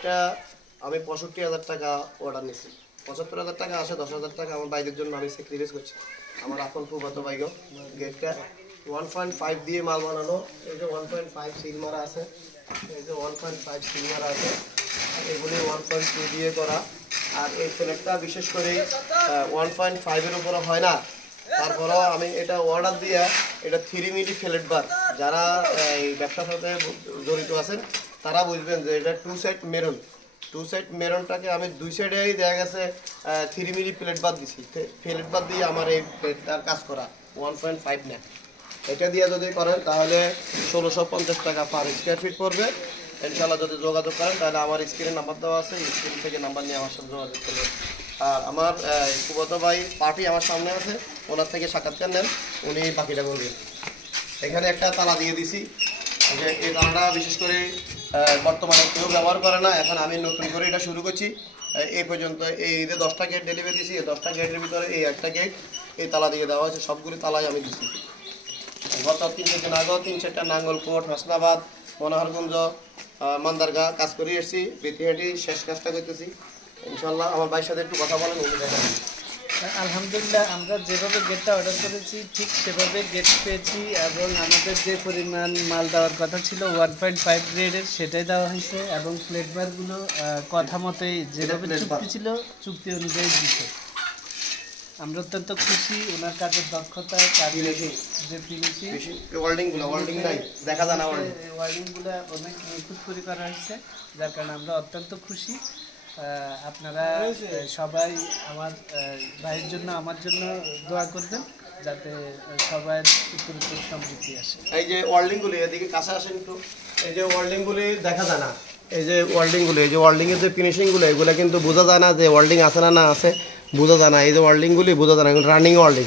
এটা আমি 65,000 টাকা অর্ডার নিয়েছি। 75,000 টাকা আসে, 10,000 টাকা আমার বাইরের জন্য আমি স্যাক্রিফাইস করছি। আমার আপন ফুফাতো ভাইগো গেটটা 1.5 দিয়ে মাল বানানো। এই যে 1.5 সিল মারা আছে, এই যে 1.5 সিল মারা আছে, এগুলি 1.2 দিয়ে করা। আর এই ফ্লেটটা বিশেষ করে 1.5 এর উপরে হয় না। তারপরেও আমি এটা অর্ডার দিয়ে এটা 3 মিলি ফ্লেট বার, যারা এই ব্যবসার সাথে জড়িত আছেন তারা বুঝবেন যে এটা 2 সাইড মেরুন। 2 সাইড মেরুনটাকে আমি 2 সাইডেই দেখা গেছে 3 মিলি প্লেট বাদ দিছি। প্লেট বাদ দিয়ে আমার এই প্লেটটার কাজ করা 1.5 না। এটা দিয়ে যদি করেন তাহলে 1650 টাকা পার স্কোয়ার ফিট পড়বে। ইনশাল্লাহ যদি যোগাযোগ করেন তাহলে আমার স্ক্রিনে নাম্বার দেওয়া আছে, স্ক্রিন থেকে নাম্বার নিয়ে আমার সাথে যোগাযোগ করবেন। আর আমার কুবত ভাই পার্টি আমার সামনে আছে, ওনার থেকে সাক্ষাৎকার নেন, উনি বাকিটা করবেন। এখানে একটা তালা দিয়ে দিছি, যে এই তালাটা বিশেষ করে বর্তমানে কেউ ব্যবহার করে না, এখন আমি নতুন করে এটা শুরু করছি। এই পর্যন্ত এই যে 10টা গেট ডেলিভারি দিছি, এই 10টা গেটের ভিতরে এই একটা গেট এই তালা দিয়ে দেওয়া হয়েছে, সবগুলি তালাই আমি দিছি। গত 3 দিন আগেও 3-4টা নাঙ্গলকোট, হাসনাবাদ, মনোহরগঞ্জ, মান্দারগা কাজ করে এসেছি। বেতিহাটি শেষ কাজটা করতেছি ইনশাল্লাহ। আমার ভাইয়ের সাথে একটু কথা বলেন, উনি দেখেন। আলহামদুলিল্লাহ, আমরা যেভাবে গেটটা অর্ডার করেছি ঠিক সেভাবে গেট পেয়েছি, এবং আমাদের যে পরিমাণ মাল দেওয়ার কথা ছিল 1.5 গ্রেডের সেটাই দেওয়া হয়েছে, এবং প্লেটবারগুলো কথা মতোই যেভাবে চুক্তি ছিল চুক্তি অনুযায়ী দিচ্ছে। আমরা অত্যন্ত খুশি ওনার কাজের দক্ষতায়, কাজের যে ফিনিশিং, ওয়ার্ল্ডিং নাই দেখা যায় না, ওয়ার্ডিংগুলো অনেক নিখুঁত করে করা হয়েছে, যার কারণে আমরা অত্যন্ত খুশি। আপনারা সবাই আমার ভাইয়ের জন্য আমার জন্য দোয়া করবেন, যাতে সবার উত্তর সমৃদ্ধি আসে। এই যে ওয়ার্ল্ডিংগুলি এদিকে কাছে আসেন একটু, এই যে ওয়ার্ল্ডিংগুলি দেখা যায় না, এই যে ওয়ার্ল্ডিংগুলি, এই যে ওয়ার্ল্ডিংয়ের যে ফিনিশিংগুলো এগুলো কিন্তু বোঝা যায় না যে ওয়ার্ল্ডিং আছে না না আছে, বোঝা যায় না। এই যে ওয়ার্ল্ডিংগুলি বোঝা যায় না, রানিং ওয়ার্ল্ডিং,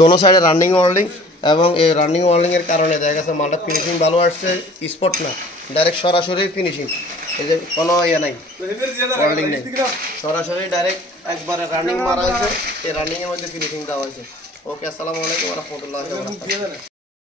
দোনো সাইডে রানিং ওয়ার্ল্ডিং, এবং এই রানিং ওয়ার্ল্ডিংয়ের কারণে দেখা গেছে মালটা ফিনিশিং ভালো আসছে, স্পট না, ডাইরেক্ট সরাসরি ফিনিশিং। এই যে কোনো ইয়ে নাই, ওয়ার্ল্ডিং নেই, সরাসরি ডাইরেক্ট একবারে রানিং মারা হয়েছে, এই রানিংয়ের মধ্যে ফিনিশিং দেওয়া হয়েছে। ওকে, আসসালামু আলাইকুম ওয়া রাহমাতুল্লাহি ওয়া বারাকাতুহু।